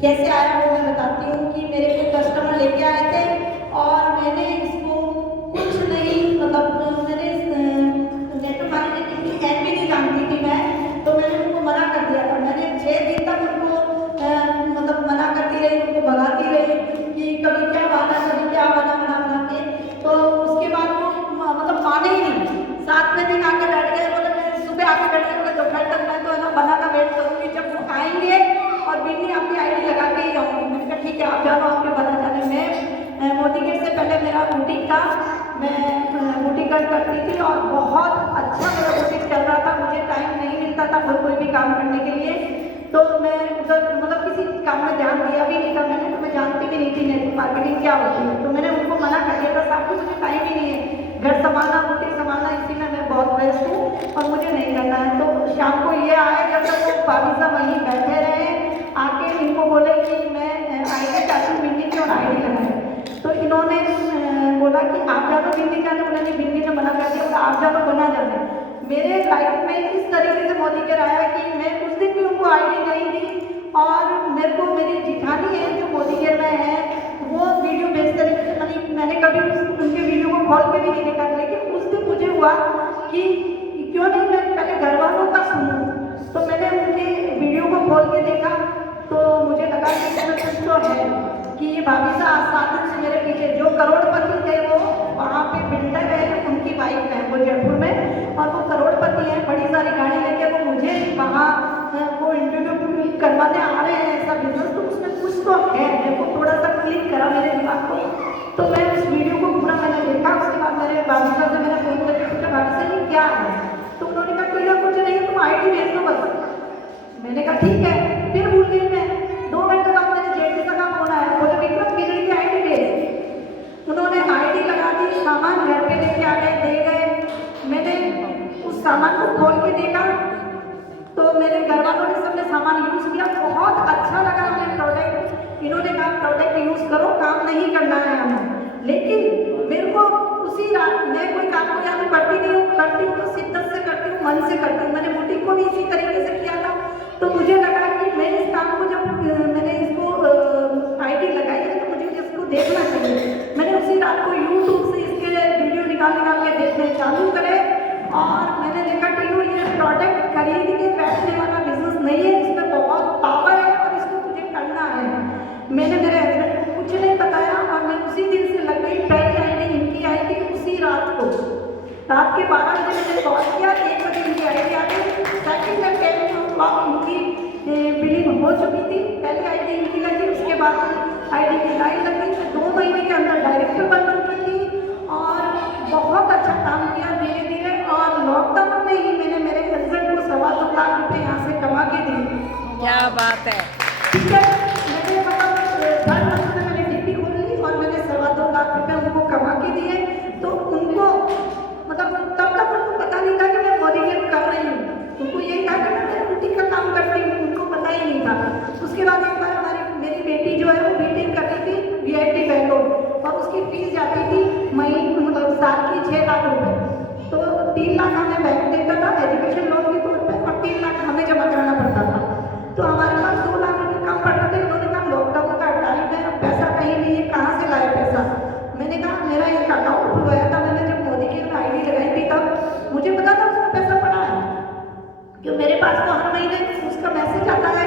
कैसे आया वो मैं बताती हूँ कि मेरे को कस्टमर लेके आए थे और मैंने इसको कुछ नहीं मतलब मैंने नेटवर्क मार्केटिंग की ऐप भी नहीं जानती थी मैं, तो मैंने उनको मना कर दिया था। मैंने 6 दिन तक उनको मतलब मना करती रही, उनको भगाती रही कि कभी क्या बना कभी क्या बना बना बना के, तो उसके बाद वो मतलब माने ही नहीं। 7वें दिन आके बैठ गए, बोले मैं सुबह आके बैठ गए, दोपहर तक मैं तो है ना बना का वेट करूँगी, जब वो आएंगे और बिल्ली आपकी आईडी लगा के ही आऊँगी। मैंने कहा ठीक है आप जानो, आपके बना जाने में मोदी गेट से पहले मेरा बुटीक था, मैं बुटीक करती थी और बहुत अच्छा मेरा बुटीक चल रहा था। मुझे टाइम नहीं मिलता था कोई भी काम करने के लिए, तो मैं उधर मतलब किसी काम में ध्यान दिया भी नहीं था मैंने, तो मैं जानती भी नहीं थी नेटवर्क मार्केटिंग क्या होती है। तो मैंने उनको मना कर दिया था, साथ ही मुझे टाइम ही नहीं है, घर संभालना बुटीक संभालना इसी में मैं बहुत व्यस्त हूँ और मुझे नहीं करना है। तो शाम को ये आया, जब तक वो भाभी साहब वहीं बैठे रहे, आके इनको बोले कि मैं आईडी चाहती हूँ बिन्नी की और आईडी लगाए। तो इन्होंने बोला कि आप जानो बिन्नी जाने, बोला नहीं बिन्नी ने मना कर दिया, बोला आप जानो बना जाने। मेरे लाइफ में इस तरीके से मोदी के आया कि मैं उस दिन भी उनको आईडी नहीं दी और मेरे को मेरी जिठानी है जो मोदी के में है वो वीडियो भेजते रहे। मैंने कभी उनके वीडियो को खोल के भी नहीं देखा, लेकिन उस दिन मुझे हुआ कि क्यों नहीं मैं पहले घर वालों का सुनूं। तो मैंने उनके वीडियो को खोल के देखा तो मुझे लगा कि इसमें कुछ तो है कि ये भाभी साहब 7 दिन से मेरे पीछे, जो करोड़पति थे वो वहाँ पे बिल्डर है, उनकी वाइफ है वो जयपुर में, और वो करोड़पति है, बड़ी सारी गाड़ी लेके वो मुझे वहाँ वो इंटरव्यू करवाने आ रहे हैं ऐसा बिजनेस, तो उसमें कुछ तो है। मेरे को थोड़ा सा क्लिक करा मेरे दिमाग को, तो मैं उस वीडियो को पूरा मैंने देखा। उसके बाद मेरे भाभी साहब से मैंने फोन करके पूछा भाभी साहब ये क्या है, तो उन्होंने कहा कोई ना कुछ नहीं, तुम आईडी भेज दो बस। मैंने कहा ठीक है, फिर भूल गई मैं। 2 घंटे बाद मेरे जेठ का फोन आया, बोले विक्रम बिगड़ी की आईडी भेज। उन्होंने आईडी लगा दी, सामान घर पे लेके आ गए, दे गए। मैंने उस सामान को खोल के देखा तो मेरे घर वालों ने सबने सामान यूज किया, बहुत अच्छा लगा हमें प्रोडक्ट। इन्होंने कहा प्रोडक्ट यूज करो, काम नहीं करना है हमें। लेकिन मेरे को उसी रात मैं कोई काम को या तो करती नहीं हूँ, करती हूँ तो शिद्दत से करती हूँ, मन से करती हूँ। मैंने बुटीक को भी इसी तरीके से किया था, तो मुझे लगा कि मैं इस काम को जब मैंने इसको आईडी लगाई है तो मुझे इसको देखना चाहिए। मैंने उसी रात को यूट्यूब से इसके वीडियो निकाल के देखने चालू करे और मैंने देखा कि ये प्रोडक्ट खरीद के बैठने वाला बिजनेस नहीं है, इसमें बहुत पावर है और इसको मुझे करना है। मैंने मेरे हस्बैंड को कुछ नहीं बताया और मैं उसी दिन से लग गई। पहली आईडी इनकी आई थी उसी रात को, रात के 12 बजे मैंने कॉल किया, 1 बजे इनकी आईडी आ गई। सेकंड में 10 o'clock इनकी बिलिंग हो चुकी थी। पहली आईडी इनकी लगी, उसके बाद आईडी की लाइन लग गई। मैं 2 महीने के अंदर डायरेक्टर बन चुकी थी और बहुत अच्छा काम किया धीरे धीरे। और लॉकडाउन में ही मैंने मेरे हस्बैंड को 2.25 लाख रुपए यहाँ से कमा के दिए। क्या बात है। ठीक है, मैंने मतलब 10 मंथ में मैंने डिग्री खोल ली और मैंने 2.25 लाख रुपए उनको कमा के दिए। तो उनको मतलब तब तक उनको पता नहीं था कि मैं मोदी गेट कर रही हूँ, उनको यही था कि मैं मेरे बुटीक का काम करती हूँ, उनको पता ही नहीं था। उसके बाद एक बार मेरी बेटी जो है वो बीटेक करती थी VIT बैंगलोर और उसकी फीस जाती थी महीने मतलब साल की 6 लाख रुपए। तो 3 लाख हमें बैंक देता था एजुकेशन लोन के तौर पर और 3 लाख हमें जमा कराना पड़ता था। तो हमारे पास 2 लाख रुपये कम पड़ते थे। उन्होंने कहा लॉकडाउन का टाइम है, पैसा कहीं नहीं है, कहाँ से लाए पैसा। मैंने कहा मेरा एक अकाउंट खुलवाया था मैंने, जब मोदी की आईडी लगाई थी तब मुझे पता था उसमें पैसा पड़ा है, क्यों मेरे पास तो हर महीने उसका मैसेज आता है,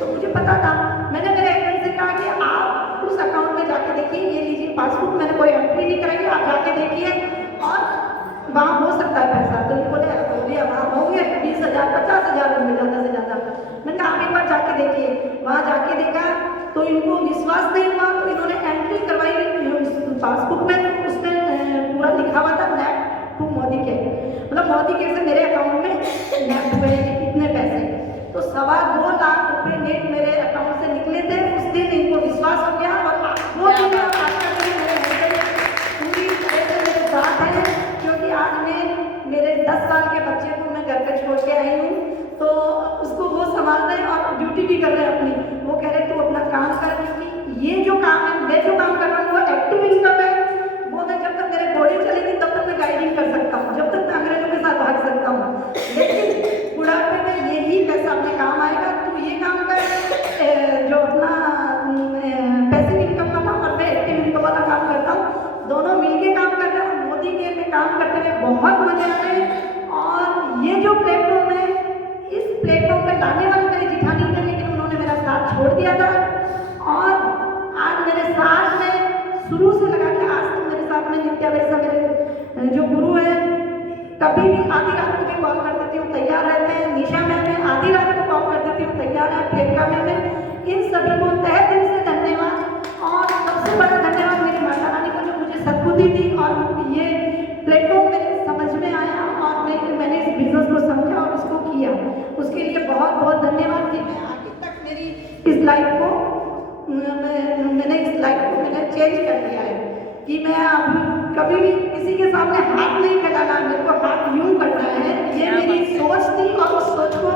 तो मुझे पता था। मैंने मेरे हस्बैंड से कहा कि आप उस अकाउंट में जाके देखिए, ये लीजिए पासबुक, मैंने कोई एंट्री नहीं कराई, आप जाके देखिए और वहाँ हो सकता है पैसा। तो ये बोले भैया वहाँ होंगे 20,000 50,000 होंगे ज़्यादा से ज़्यादा। मैंने कहा आप एक बार जाके देखिए। वहाँ जाके देखा तो इनको विश्वास नहीं हुआ, तो इन्होंने एंट्री करवाई पासबुक में, उसमें पूरा लिखा हुआ था नेट टू मोदी के, मतलब मोदी के से मेरे अकाउंट में नेट हुए इतने पैसे। तो 2.25 लाख रुपए नेट मेरे अकाउंट से निकले थे। उस दिन इनको विश्वास हो गया और वो दिन आज का दिन मेरे हस्बैंड पूरी तरह से मेरे साथ है, क्योंकि आज मैं मेरे 10 साल के बच्चे को मैं घर पे छोड़ के आई हूँ, तो उसको वो संभाल रहे हैं और ड्यूटी भी कर रहे हैं अपनी। वो कह रहे तू अपना काम कर, क्योंकि ये जो काम है, मैं जो काम कर रहा हूँ वो एक्टिव इनकम है। वो मैं जब तक मेरे घोड़े चलेगी तब तक मैं गाइडिंग कर सकता हूँ, जब तक मैं अंग्रेजों के साथ भाग सकता हूँ, लेकिन बुढ़ापे में यही पैसा अपने काम आएगा। तू ये काम कर जो अपना कभी भी आधी रात को भी कॉल कर देती हूँ, तैयार रहते हैं। निशा मैम है, आधी रात को कॉल कर देती हूँ, तैयार है। प्रियंका मैम है, इन सभी को तहे दिल से धन्यवाद। और सबसे बड़ा धन्यवाद मेरी माता रानी को, जो मुझे सद्बुद्धि दी और ये प्लेटफॉर्म मेरे समझ में आया और मैंने इस बिजनेस को समझा और इसको किया। उसके लिए बहुत बहुत धन्यवाद कि मैं आगे तक मेरी इस लाइफ को मैंने चेंज कर दिया है कि मैं अब कभी भी किसी के सामने हाथ नहीं फैलाना, मेरे को हाथ यूं करना है। ये मेरी सोच थी और उस सोच को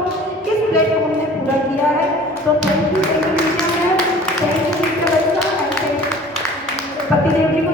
इस प्लेटफॉर्म ने पूरा किया है। तो thank you media ma'am, thank you पतिदेव जी को